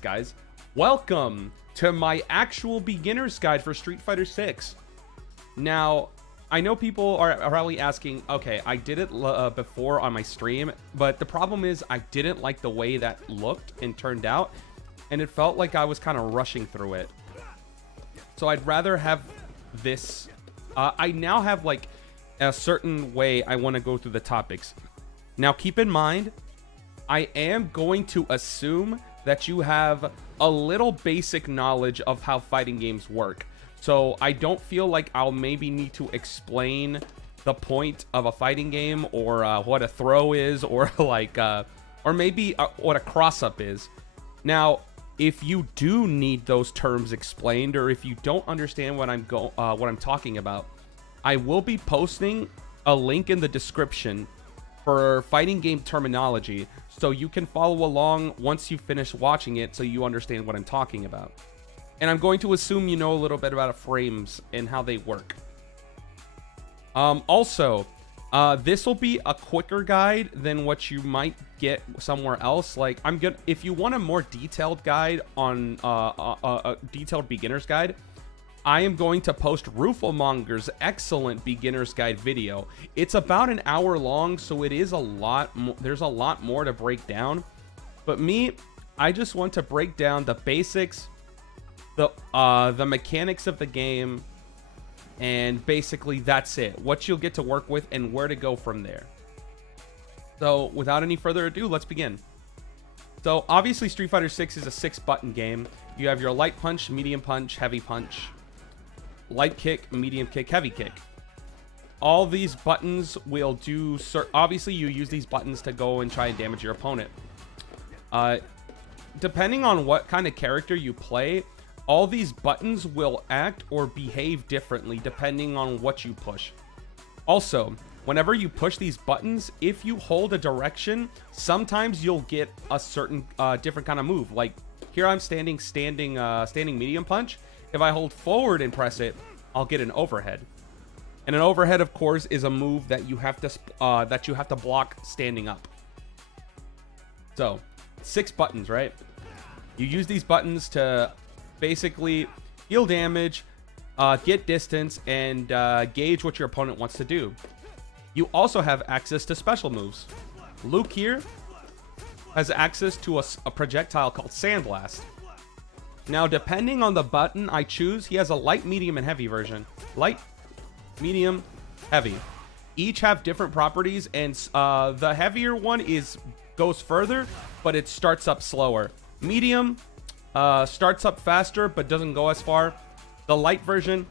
Guys, welcome to my actual beginner's guide for Street Fighter 6. Now, I know people are probably asking, okay, I did it before on my stream, but the problem is I didn't like the way that looked and turned out, and it felt like I was kind of rushing through it. So I'd rather have this. I now have like a certain way I want to go through the topics. Now, keep in mind, I am going to assume that you have a little basic knowledge of how fighting games work. So I don't feel like I'll maybe need to explain the point of a fighting game, or what a throw is, or like or maybe what a cross-up is. Now, if you do need those terms explained, or if you don't understand what I'm talking about, I will be posting a link in the description for fighting game terminology, so you can follow along once you finish watching it, so you understand what I'm talking about. And I'm going to assume you know a little bit about frames and how they work. Also, this will be a quicker guide than what you might get somewhere else. Like, if you want a more detailed guide on a detailed beginner's guide, I am going to post Rooflemonger's excellent beginner's guide video. It's about an hour long, so it is a lot. There's a lot more to break down. But I just want to break down the basics, the mechanics of the game, and basically that's it. What you'll get to work with and where to go from there. So without any further ado, let's begin. So obviously Street Fighter 6 is a 6-button game. You have your light punch, medium punch, heavy punch, light kick, medium kick, heavy kick. All these buttons will do. Obviously, you use these buttons to go and try and damage your opponent. Depending on what kind of character you play, all these buttons will act or behave differently depending on what you push. Also, whenever you push these buttons, if you hold a direction, sometimes you'll get a certain different kind of move. Like here, I'm standing medium punch. If I hold forward and press it, I'll get an overhead. And an overhead, of course, is a move that you have to block standing up. So, 6 buttons, right? You use these buttons to basically deal damage, get distance, and gauge what your opponent wants to do. You also have access to special moves. Luke here has access to a projectile called Sandblast. Now, depending on the button I choose, he has a light, medium, and heavy version. Light, medium, heavy. Each have different properties, and the heavier one goes further, but it starts up slower. Medium starts up faster, but doesn't go as far. The light version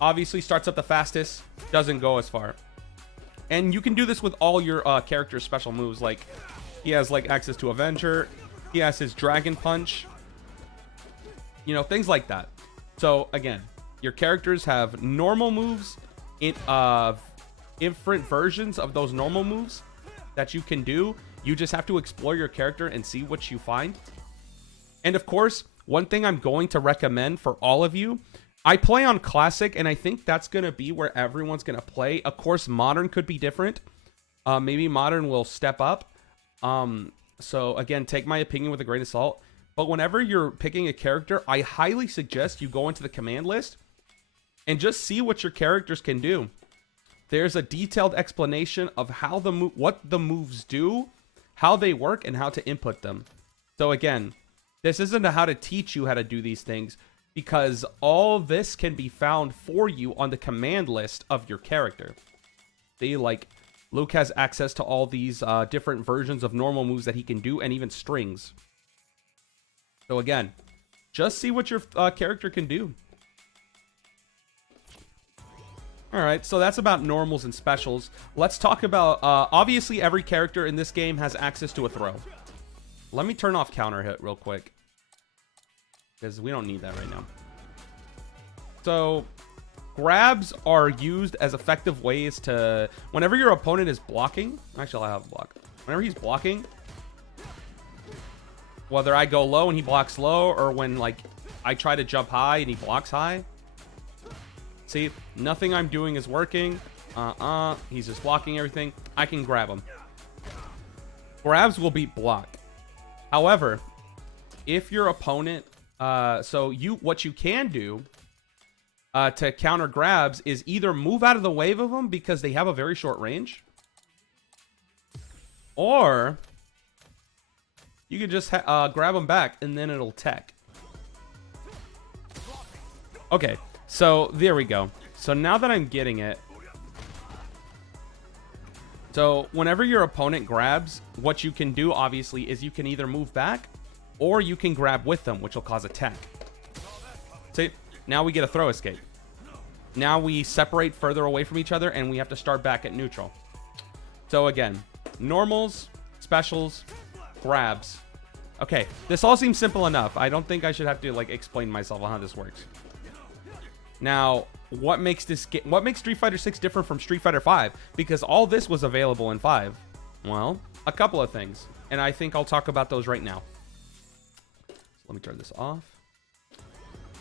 obviously starts up the fastest, doesn't go as far. And you can do this with all your character's special moves. Like, he has like access to Avenger. He has his Dragon Punch. You know, things like that. So again, your characters have normal moves, different versions of those normal moves that you can do. You just have to explore your character and see what you find. And of course, one thing I'm going to recommend for all of you, I play on Classic, and I think that's going to be where everyone's going to play. Of course, Modern could be different. Maybe Modern will step up. So again, take my opinion with a grain of salt. But whenever you're picking a character, I highly suggest you go into the command list and just see what your characters can do. There's a detailed explanation of how what the moves do, how they work, and how to input them. So again, this isn't how to teach you how to do these things, because all this can be found for you on the command list of your character. See, like, Luke has access to all these different versions of normal moves that he can do, and even strings. So again, just see what your character can do. Alright, so that's about normals and specials. Let's talk about, obviously every character in this game has access to a throw. Let me turn off counter hit real quick, because we don't need that right now. So, grabs are used as effective ways to, whenever your opponent is blocking, actually I'll have a block. Whenever he's blocking, whether I go low and he blocks low, or when like I try to jump high and he blocks high. See, nothing I'm doing is working. He's just blocking everything. I can grab him. Grabs will beat block. However, if your opponent, what you can do to counter grabs is either move out of the wave of them because they have a very short range, or you can just grab them back and then it'll tech. Okay, so there we go. So now that I'm getting it, so whenever your opponent grabs, what you can do obviously is you can either move back or you can grab with them, which will cause a tech. See, now we get a throw escape. Now we separate further away from each other and we have to start back at neutral. So again, normals, specials, grabs. Okay, this all seems simple enough. I don't think I should have to like explain myself on how this works. Now, what makes Street Fighter 6 different from Street Fighter 5? Because all this was available in 5. Well, a couple of things, and I think I'll talk about those right now. So let me turn this off.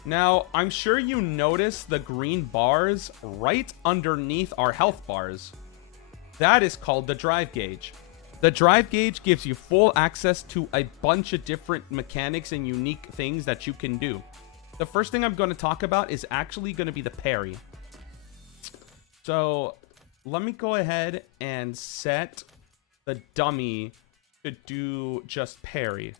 Now, I'm sure you notice the green bars right underneath our health bars. That is called the drive gauge. The drive gauge gives you full access to a bunch of different mechanics and unique things that you can do. The first thing I'm going to talk about is actually going to be the parry. So let me go ahead and set the dummy to do just parry.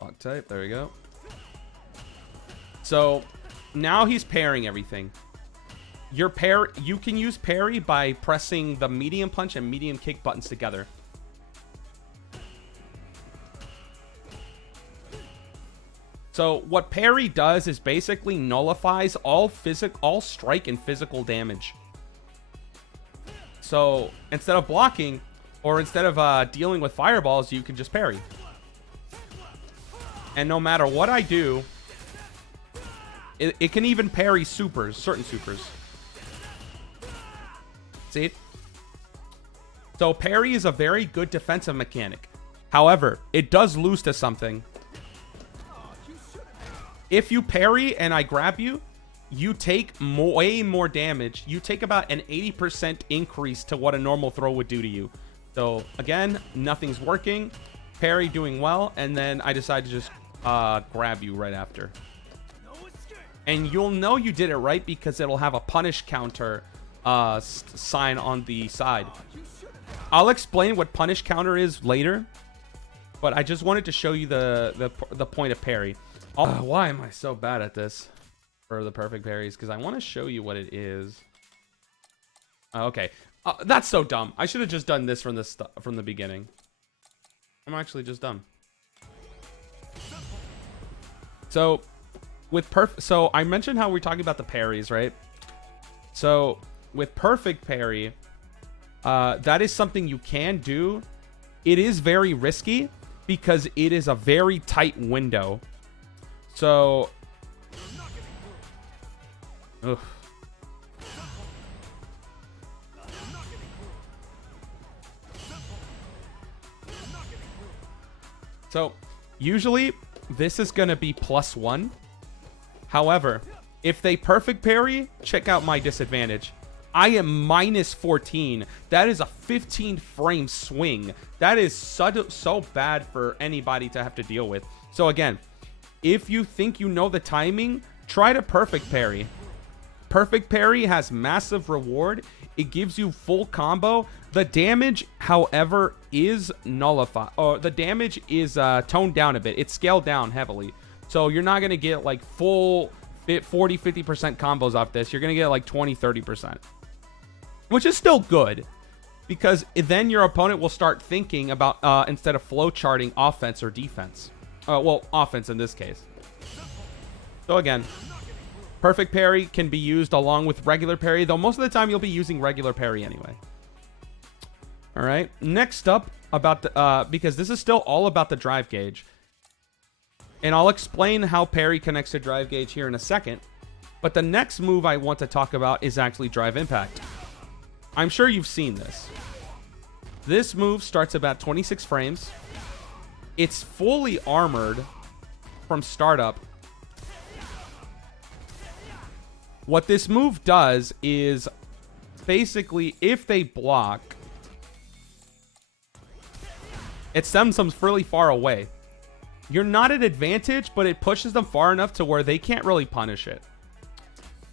Lock type, there we go. So now he's parrying everything. You can use parry by pressing the medium punch and medium kick buttons together. So what parry does is basically nullifies all strike and physical damage. So instead of blocking or instead of dealing with fireballs, you can just parry. And no matter what I do, it can even parry supers, certain supers. See? So parry is a very good defensive mechanic. However, it does lose to something. If you parry and I grab you, you take way more damage. You take about an 80% increase to what a normal throw would do to you. So again, nothing's working. Parry doing well, and then I decide to just grab you right after. And you'll know you did it right because it'll have a punish counter sign on the side. I'll explain what punish counter is later, but I just wanted to show you the point of parry. Why am I so bad at this for the perfect parries? Because I want to show you what it is. Okay, that's so dumb. I should have just done this from the beginning. I'm actually just dumb. So so I mentioned how we're talking about the parries, right? So with perfect parry, that is something you can do. It is very risky because it is a very tight window. So, ugh. So, usually this is going to be +1. However, if they perfect parry, check out my disadvantage. I am -14. That is a 15 frame swing. That is so bad for anybody to have to deal with. So again, if you think you know the timing, try to perfect parry. Perfect parry has massive reward. It gives you full combo. The damage, however, is nullified. Or the damage is toned down a bit. It's scaled down heavily. So you're not going to get like full 40-50% combos off this. You're going to get like 20-30%. Which is still good. Because then your opponent will start thinking about, instead of flow charting, offense or defense. Well, offense in this case. So again, perfect parry can be used along with regular parry, though most of the time you'll be using regular parry anyway. All right, next up about the because this is still all about the drive gauge, and I'll explain how parry connects to drive gauge here in a second. But the next move I want to talk about is actually drive impact. I'm sure you've seen this. This move starts about 26 frames. It's fully armored from startup. What this move does is basically if they block, It stems them really far away. You're not at advantage, but it pushes them far enough to where they can't really punish it.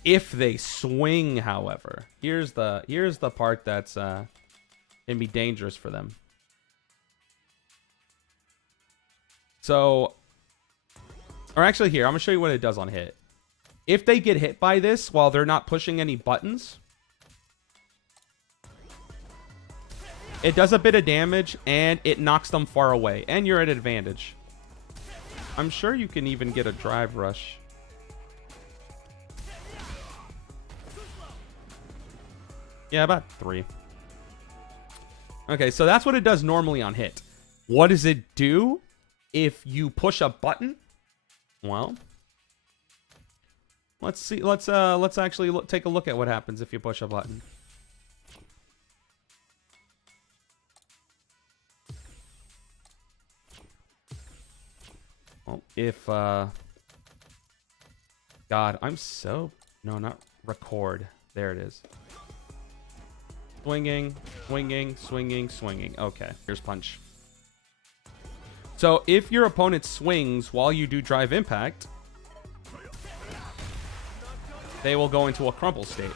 If they swing, however, here's the part that's can be dangerous for them. So, or actually here, I'm gonna show you what it does on hit. If they get hit by this while they're not pushing any buttons, it does a bit of damage and it knocks them far away, and you're at advantage. I'm sure you can even get a drive rush. Yeah, about 3. Okay, so that's what it does normally on hit. What does it do if you push a button? Well, let's see. Let's actually take a look at what happens if you push a button. Well, if God, I'm so not record. There it is. Swinging, swinging, swinging, swinging. Okay, here's punch. So if your opponent swings while you do drive impact, they will go into a crumple state.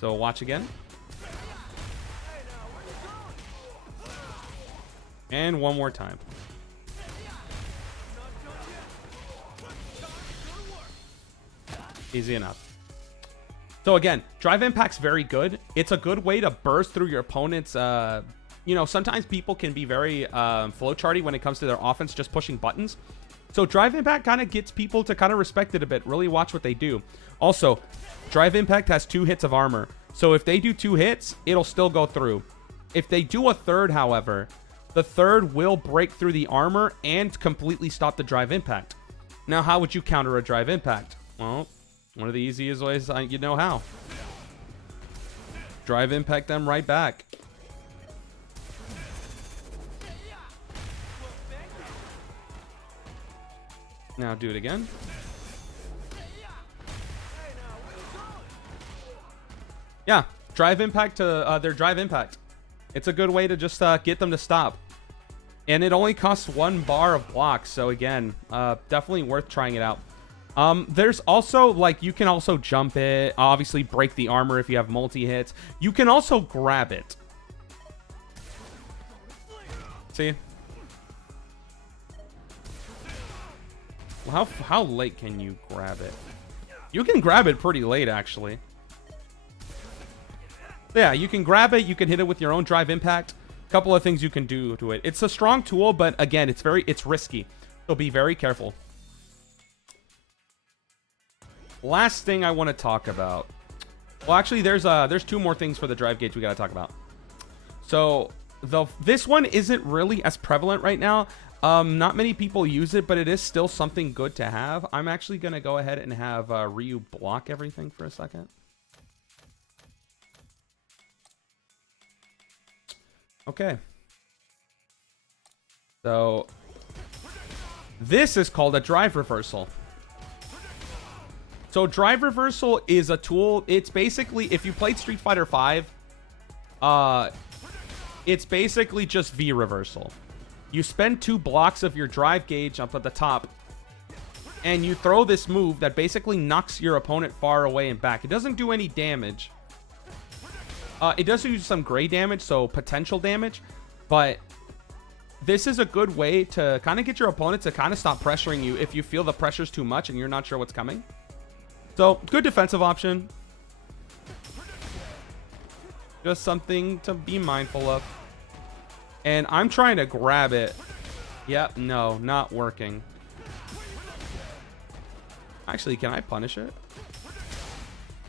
So watch again. And one more time. Easy enough. So again, drive impact's very good. It's a good way to burst through your opponent's you know, sometimes people can be very flowcharty when it comes to their offense, just pushing buttons. So drive impact kind of gets people to kind of respect it a bit, really watch what they do. Also, drive impact has 2 hits of armor. So if they do 2 hits, it'll still go through. If they do a third, however, the third will break through the armor and completely stop the drive impact. Now, how would you counter a drive impact? Well, one of the easiest ways you know how. Drive impact them right back. Now do it again. Yeah, drive impact to their drive impact. It's a good way to just get them to stop. And it only costs 1 bar of blocks. So again, definitely worth trying it out. There's also, like, you can also jump it. Obviously break the armor if you have multi-hits. You can also grab it. See? How late can you grab it? You can grab it pretty late, actually. Yeah, you can grab it. You can hit it with your own drive impact. A couple of things you can do to it. It's a strong tool, but again, it's risky. So be very careful. Last thing I want to talk about. Well, actually, there's 2 more things for the drive gauge we got to talk about. So this one isn't really as prevalent right now. Not many people use it, but it is still something good to have. I'm actually going to go ahead and have Ryu block everything for a second. Okay. So this is called a drive reversal. So drive reversal is a tool. It's basically, if you played Street Fighter V, it's basically just V reversal. You spend 2 blocks of your drive gauge up at the top, and you throw this move that basically knocks your opponent far away and back. It doesn't do any damage. It does do some gray damage, so potential damage, but this is a good way to kind of get your opponent to kind of stop pressuring you if you feel the pressure's too much and you're not sure what's coming. So, good defensive option. Just something to be mindful of. And I'm trying to grab it. Yep, no, not working. Actually, can I punish it?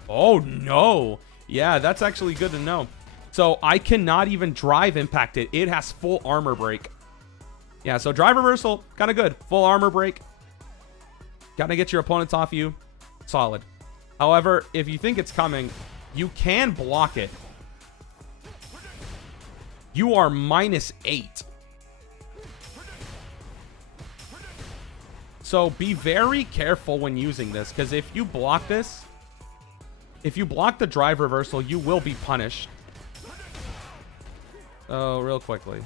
Oh, no. Yeah, that's actually good to know. So, I cannot even drive impact it. It has full armor break. Yeah, so drive reversal, kind of good. Full armor break. Gotta get your opponents off you. Solid. However, if you think it's coming, you can block it. You are -8. So be very careful when using this, because if you block this, if you block the drive reversal, you will be punished. So real quickly.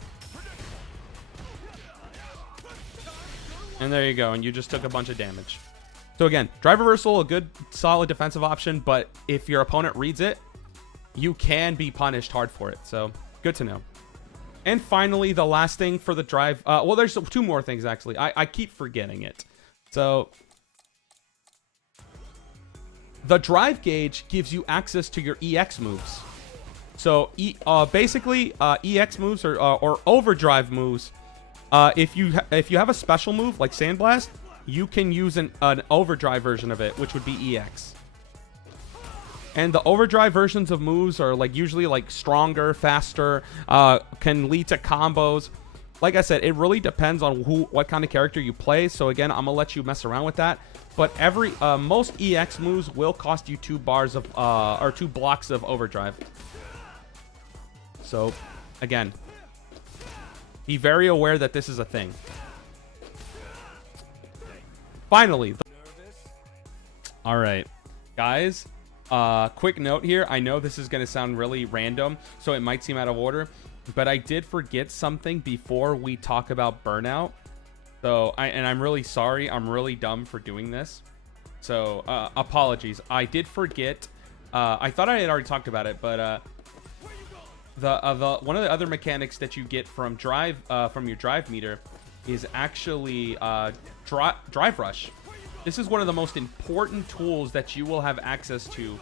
And there you go. And you just took a bunch of damage. So again, drive reversal, a good solid defensive option. But if your opponent reads it, you can be punished hard for it. So good to know. And finally, the last thing for the drive. Well, there's 2 more things, actually. I keep forgetting it. So the drive gauge gives you access to your EX moves. So basically, EX moves or overdrive moves. If you have a special move like Sandblast, you can use an overdrive version of it, which would be EX. And the overdrive versions of moves are like usually like stronger, faster, can lead to combos. Like I said, it really depends on what kind of character you play. So again, I'm gonna let you mess around with that. But most EX moves will cost you 2 bars of or 2 blocks of overdrive. So again, be very aware that this is a thing. Finally, all right, guys. Quick note here. I know this is going to sound really random, so it might seem out of order, but I did forget something before we talk about burnout. So, I'm really sorry. I'm really dumb for doing this. So, apologies. I did forget. I thought I had already talked about it, but one of the other mechanics that you get from your drive meter is actually drive rush. This is one of the most important tools that you will have access to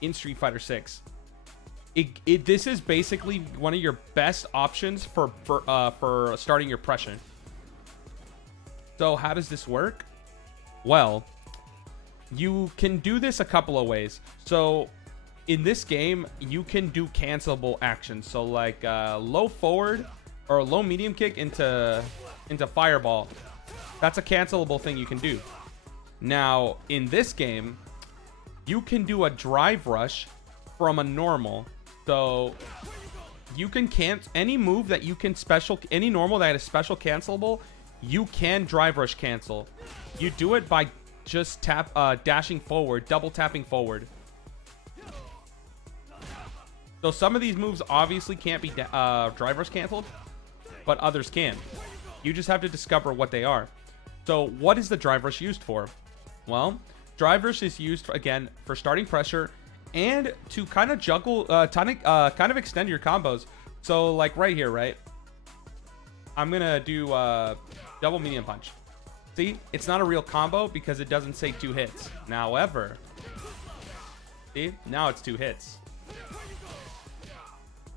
in Street Fighter 6. This is basically one of your best options for starting your pressure. So how does this work? Well, you can do this a couple of ways. So in this game, you can do cancelable actions. So like low forward or low medium kick into fireball. That's a cancelable thing you can do. Now, in this game, you can do a drive rush from a normal. So you can any move that you can any normal that is special cancelable, you can drive rush cancel. You do it by just dashing forward, double tapping forward. So some of these moves obviously can't be drive rush canceled, but others can. You just have to discover what they are. So what is the drive rush used for? Well, drive rush is used again for starting pressure and to kind of juggle, kind of extend your combos. So like right here, right? I'm gonna do double medium punch. See, it's not a real combo because it doesn't say 2 hits. However, see, now it's 2 hits.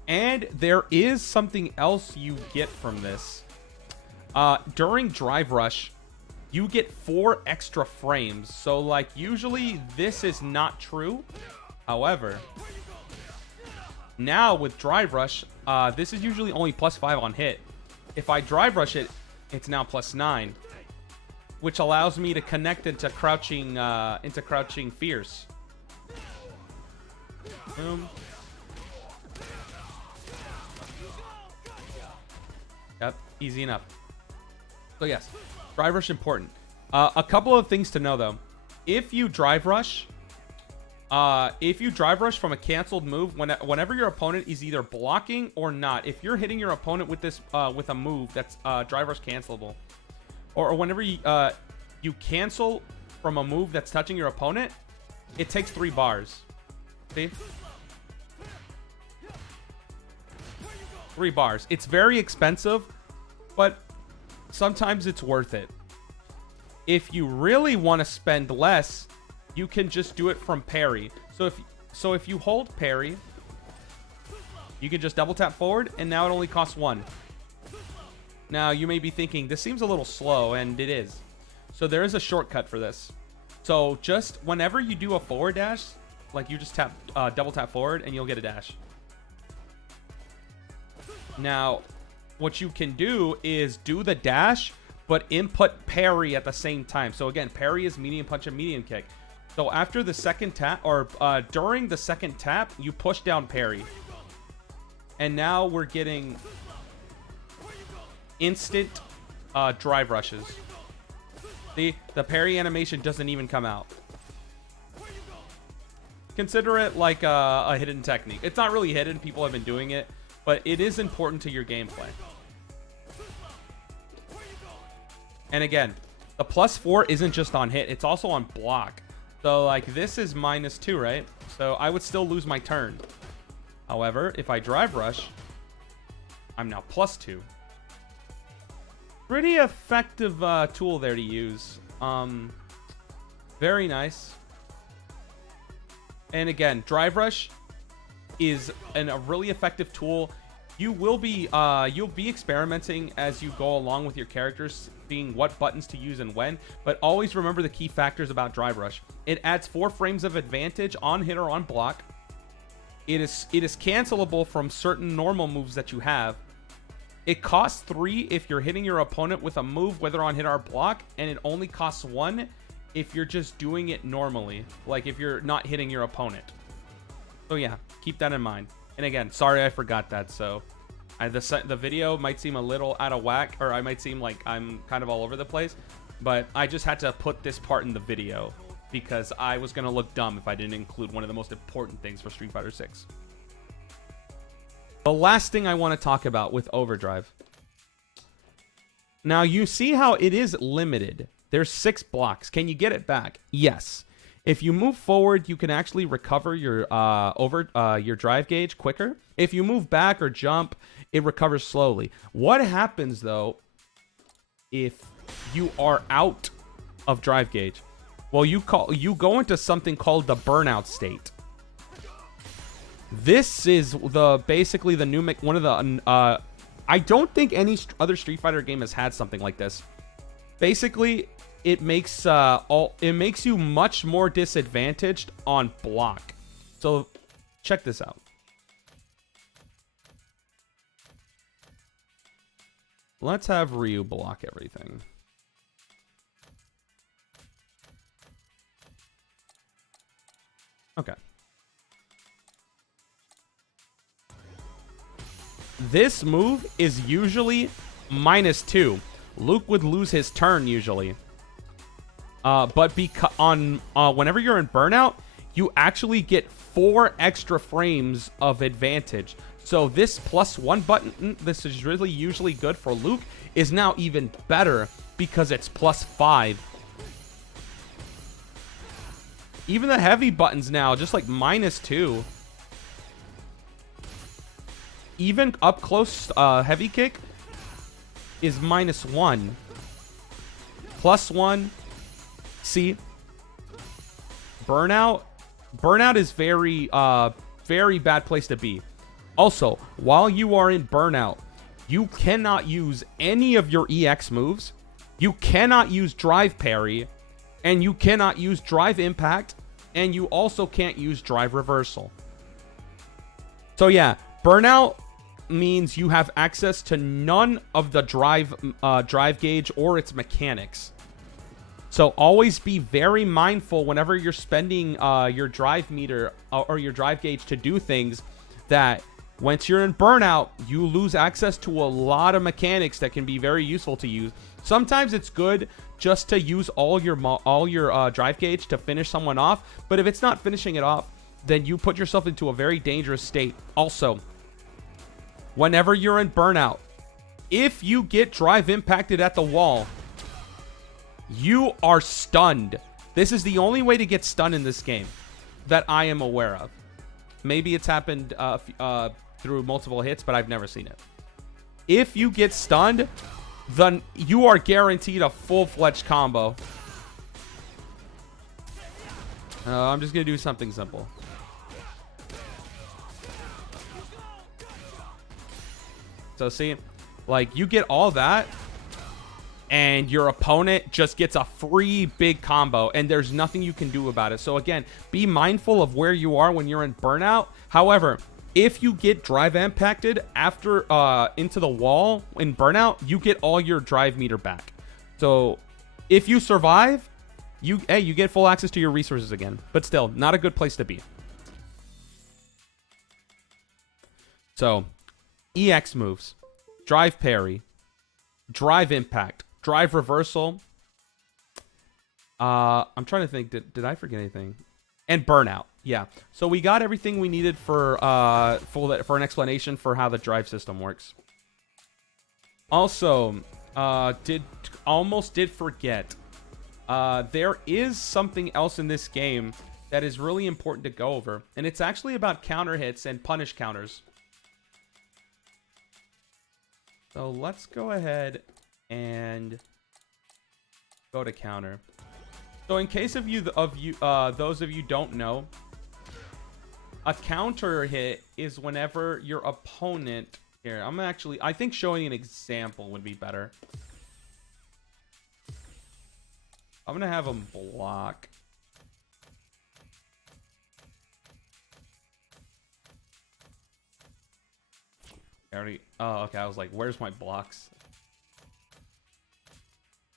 And there is something else you get from this. During drive rush, you get 4 extra frames. So like usually this is not true. However, now with drive rush, this is usually only +5 on hit. If I drive rush it, it's now +9, which allows me to connect into crouching fierce. Boom. Yep, easy enough. So yes, drive rush important. A couple of things to know though. If you drive rush from a canceled move, whenever your opponent is either blocking or not, if you're hitting your opponent with this with a move that's drive rush cancelable, or whenever you cancel from a move that's touching your opponent, it takes 3 bars. See? 3 bars. It's very expensive, but sometimes it's worth it. If you really want to spend less, you can just do it from parry. So if you hold parry, you can just double tap forward, and now it only costs 1. Now you may be thinking this seems a little slow, and it is. So there is a shortcut for this. So just whenever you do a forward dash, like you just double tap forward, and you'll get a dash. Now, what you can do is do the dash, but input parry at the same time. So again, parry is medium punch and medium kick. So after the second tap, or during the second tap, you push down parry. And now we're getting instant drive rushes. See, the parry animation doesn't even come out. Consider it like a hidden technique. It's not really hidden, people have been doing it, but it is important to your gameplay. And again, The +4 isn't just on hit, it's also on block. So like this is -2, right? So I would still lose my turn. However, if I drive rush, I'm now +2. Pretty effective tool there to use. Very nice. And again, drive rush is a really effective tool. You'll be experimenting as you go along with your characters, seeing what buttons to use and when, but always remember the key factors about drive rush. It adds 4 frames of advantage on hit or on block. It is cancelable from certain normal moves that you have. It costs 3 if you're hitting your opponent with a move, whether on hit or block, and it only costs 1 if you're just doing it normally, like if you're not hitting your opponent. So yeah, keep that in mind. And again, sorry I forgot that. So the video might seem a little out of whack, or I might seem like I'm kind of all over the place, but I just had to put this part in the video because I was going to look dumb if I didn't include one of the most important things for Street Fighter 6. The last thing I want to talk about with overdrive. Now you see how it is limited. There's 6 blocks. Can you get it back? Yes. If you move forward, you can actually recover your your drive gauge quicker. If you move back or jump, it recovers slowly. What happens though if you are out of drive gauge? Well, you go into something called the burnout state. This is basically the new one of the I don't think any other Street Fighter game has had something like this. Basically, it makes you much more disadvantaged on block. So check this out. Let's have Ryu block everything. Okay. This move is usually -2. Luke would lose his turn usually. But whenever you're in burnout, you actually get 4 extra frames of advantage. So this +1 button, this is really usually good for Luke, is now even better because it's +5. Even the heavy buttons now, just like -2. Even up close heavy kick is -1. +1. See, burnout is very bad place to be. Also, while you are in burnout, you cannot use any of your EX moves, you cannot use drive parry, and you cannot use drive impact, and you also can't use drive reversal. So yeah, burnout means you have access to none of the drive gauge or its mechanics. So always be very mindful whenever you're spending your drive meter or your drive gauge to do things, that once you're in burnout, you lose access to a lot of mechanics that can be very useful to use. Sometimes it's good just to use all your drive gauge to finish someone off, but if it's not finishing it off, then you put yourself into a very dangerous state. Also, whenever you're in burnout, if you get drive impacted at the wall, you are stunned. This is the only way to get stunned in this game that I am aware of. Maybe it's happened through multiple hits, but I've never seen it. If you get stunned, then you are guaranteed a full-fledged combo. I'm just going to do something simple. So see, like you get all that, and your opponent just gets a free big combo, and there's nothing you can do about it. So again, be mindful of where you are when you're in burnout. However, if you get drive impacted after into the wall in burnout, you get all your drive meter back. So if you survive, you get full access to your resources again. But still, not a good place to be. So EX moves, drive parry, drive impact, drive reversal. I'm trying to think. Did I forget anything? And burnout. Yeah. So we got everything we needed for an explanation for how the drive system works. Also, almost did forget. there is something else in this game that is really important to go over, and it's actually about counter hits and punish counters. So let's go ahead and go to counter. So in case of those of you don't know, a counter hit is whenever your opponent... Here, I think showing an example would be better. I'm gonna have him block. Oh, okay. I was like, where's my blocks?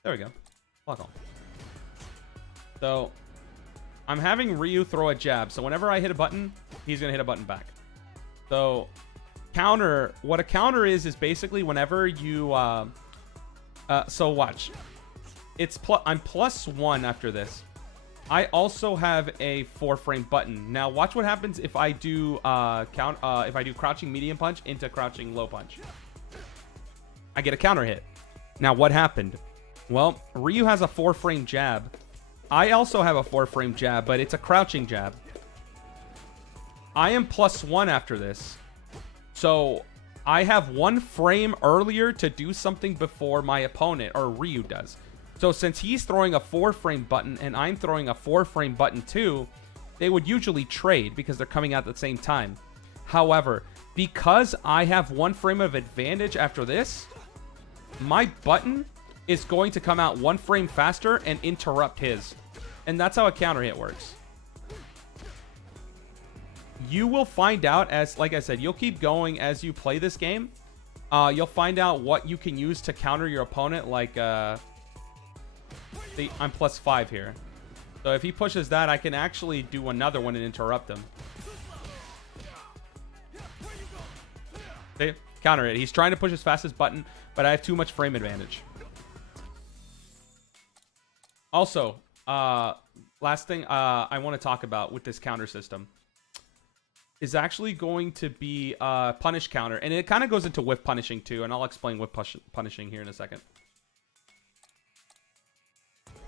There we go. Block on. So, I'm having Ryu throw a jab. So whenever I hit a button, he's gonna hit a button back. So, counter. What a counter is basically whenever you. So watch. I'm +1 after this. I also have a 4-frame button. Now watch what happens if I do if I do crouching medium punch into crouching low punch. I get a counter hit. Now what happened? Well, Ryu has a 4-frame jab. I also have a 4-frame jab, but it's a crouching jab. I am +1 after this. So I have 1 frame earlier to do something before my opponent or Ryu does. So since he's throwing a 4-frame button and I'm throwing a 4-frame button too, they would usually trade because they're coming out at the same time. However, because I have 1 frame of advantage after this, my button is going to come out 1 frame faster and interrupt his. And that's how a counter hit works. You will find out as, like I said, you'll keep going as you play this game. You'll find out what you can use to counter your opponent, like... See, I'm +5 here. So if he pushes that, I can actually do another one and interrupt him. See? Counter it. He's trying to push his fastest button, but I have too much frame advantage. Also, last thing I want to talk about with this counter system is actually going to be punish counter. And it kind of goes into whiff punishing too, and I'll explain whiff punishing here in a second.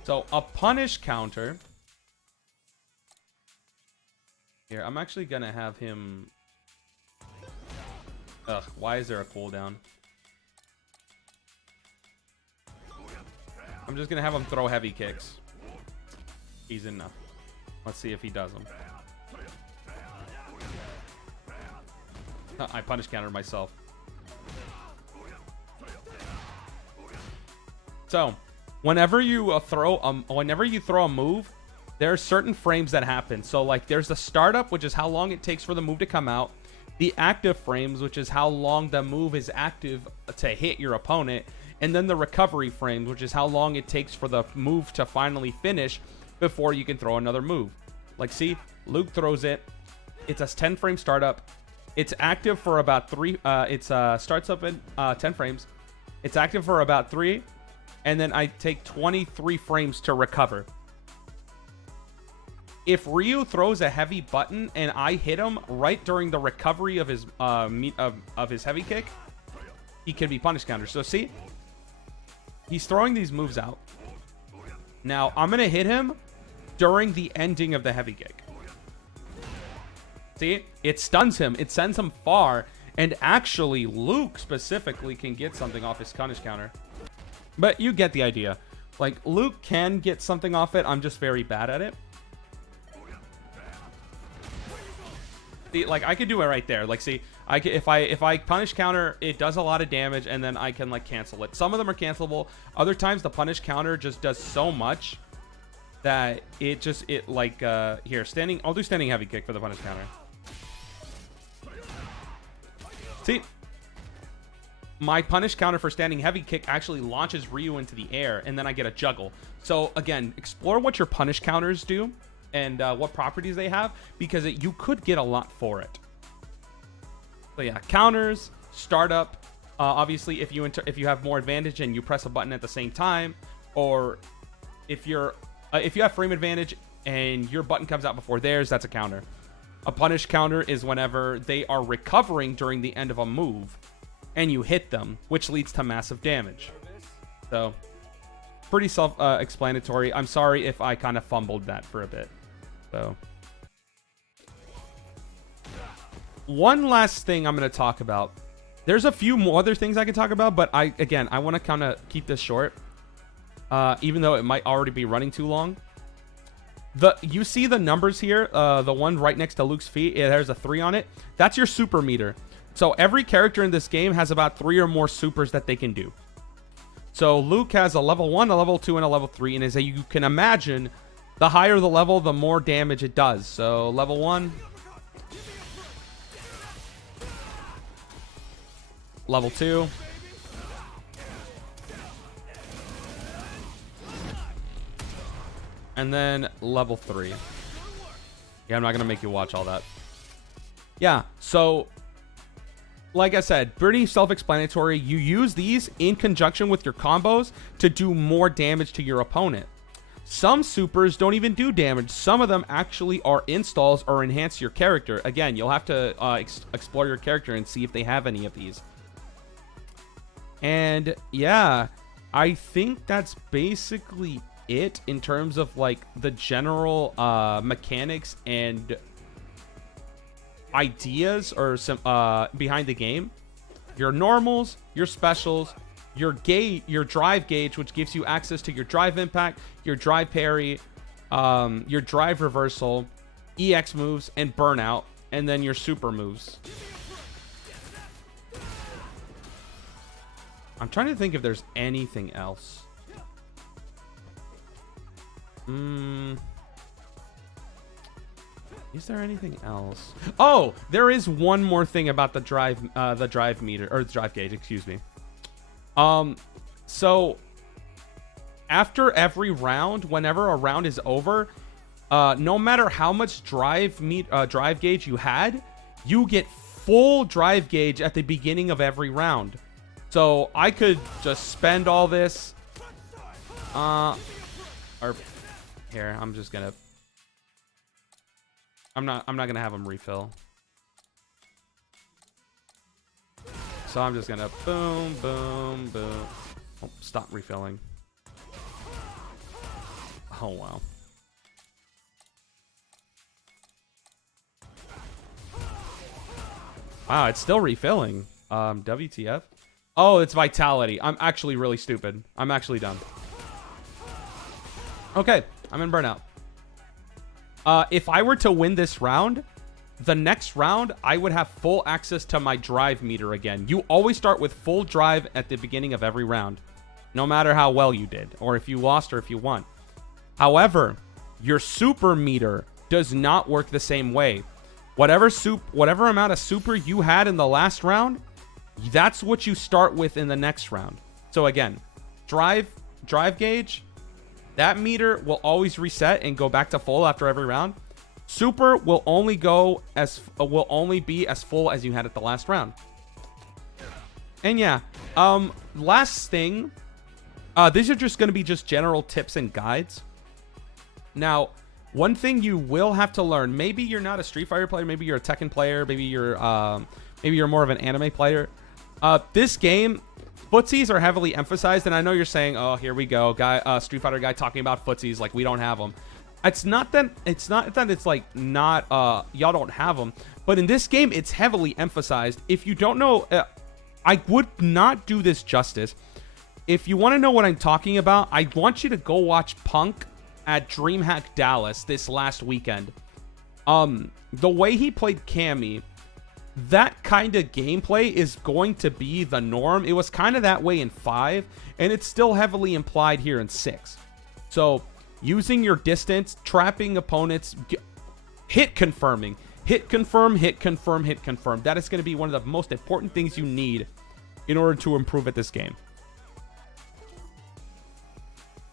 So, a punish counter. Here, I'm actually going to have him... Ugh, why is there a cooldown? I'm just going to have him throw heavy kicks. Easy enough. Let's see if he does them. I punish countered myself. So... Whenever you throw a move, there are certain frames that happen. So like there's the startup, which is how long it takes for the move to come out. The active frames, which is how long the move is active to hit your opponent. And then the recovery frames, which is how long it takes for the move to finally finish before you can throw another move. Like see, Luke throws it. It's a 10 frame startup. It's active for about 3. Starts up in 10 frames. It's active for about 3. And then I take 23 frames to recover. If Ryu throws a heavy button and I hit him right during the recovery of his heavy kick, he can be punish counter. So see, he's throwing these moves out. Now I'm gonna hit him during the ending of the heavy kick. See, it stuns him. It sends him far. And actually, Luke specifically can get something off his punish counter. But you get the idea. Like, Luke can get something off it. I'm just very bad at it. See, like, I could do it right there. Like, see, if I punish counter, it does a lot of damage, and then I can, like, cancel it. Some of them are cancelable. Other times, the punish counter just does so much that here, I'll do standing heavy kick for the punish counter. See? My punish counter for standing heavy kick actually launches Ryu into the air, and then I get a juggle. So again, explore what your punish counters do and what properties they have, because you could get a lot for it. So yeah, counters, startup. Obviously, if you have more advantage and you press a button at the same time, or if you have frame advantage and your button comes out before theirs, that's a counter. A punish counter is whenever they are recovering during the end of a move and you hit them, which leads to massive damage. So pretty self-explanatory. I'm sorry if I kind of fumbled that for a bit. So, one last thing I'm going to talk about. There's a few more other things I can talk about, but I want to kind of keep this short, even though it might already be running too long. You see the numbers here, the one right next to Luke's feet. Yeah, there's a 3 on it. That's your super meter. So every character in this game has about 3 or more supers that they can do. So Luke has a level 1, a level 2, and a level 3, and as you can imagine, the higher the level, the more damage it does. So level 1, level 2, and then level 3. Yeah, I'm not going to make you watch all that. Yeah, so like I said, pretty self-explanatory. You use these in conjunction with your combos to do more damage to your opponent. Some supers don't even do damage. Some of them actually are installs or enhance your character. Again, you'll have to explore your character and see if they have any of these. And yeah, I think that's basically it in terms of like the general mechanics and ideas or some behind the game. Your normals, your specials, your drive gauge, which gives you access to your drive impact, your drive parry, your drive reversal, EX moves, and burnout, and then your super moves. I'm trying to think if there's anything else. Is there anything else? Oh, there is one more thing about the drive meter, or the drive gauge, excuse me. So after every round, whenever a round is over, no matter how much drive gauge you had, you get full drive gauge at the beginning of every round. So I could just spend all this, or here, I'm not gonna have them refill. So I'm just gonna boom, boom, boom. Oh, stop refilling. Oh, wow. Wow, it's still refilling. WTF? Oh, it's vitality. I'm actually really stupid. I'm actually dumb. Okay, I'm in burnout. If I were to win this round, the next round, I would have full access to my drive meter again. You always start with full drive at the beginning of every round, no matter how well you did, or if you lost or if you won. However, your super meter does not work the same way. Whatever amount of super you had in the last round, that's what you start with in the next round. So again, drive gauge, that meter will always reset and go back to full after every round. Super will only be as full as you had at the last round. And yeah, last thing, these are just going to be just general tips and guides. Now, one thing you will have to learn, maybe you're not a Street Fighter player, maybe you're a Tekken player, maybe you're more of an anime player. This game, footsies are heavily emphasized, and I know you're saying, "Oh, here we go, Street Fighter guy talking about footsies like we don't have them." It's not that it's like not y'all don't have them, but in this game it's heavily emphasized. If you don't know, I would not do this justice. If you want to know what I'm talking about, I want you to go watch Punk at DreamHack Dallas this last weekend. The way he played Cammy, that kind of gameplay is going to be the norm. It was kind of that way in 5, and it's still heavily implied here in 6. So using your distance, trapping opponents, hit confirming, hit confirm, hit confirm, hit confirm. That is going to be one of the most important things you need in order to improve at this game.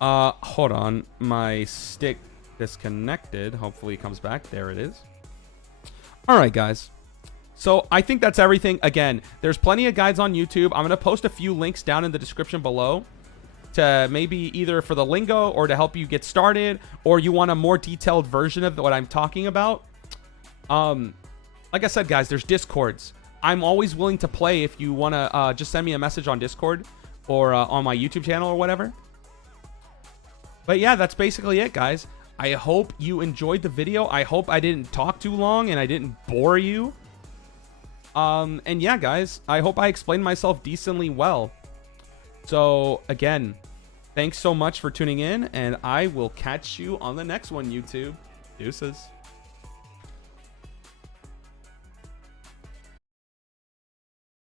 Hold on. My stick disconnected. Hopefully it comes back. There it is. All right, guys. So I think that's everything. Again, there's plenty of guides on YouTube. I'm going to post a few links down in the description below to maybe either for the lingo or to help you get started, or you want a more detailed version of what I'm talking about. Like I said, guys, there's Discords. I'm always willing to play if you want to just send me a message on Discord or on my YouTube channel or whatever. But yeah, that's basically it, guys. I hope you enjoyed the video. I hope I didn't talk too long and I didn't bore you. And yeah, guys, I hope I explained myself decently well. So again, thanks so much for tuning in, and I will catch you on the next one, YouTube. Deuces.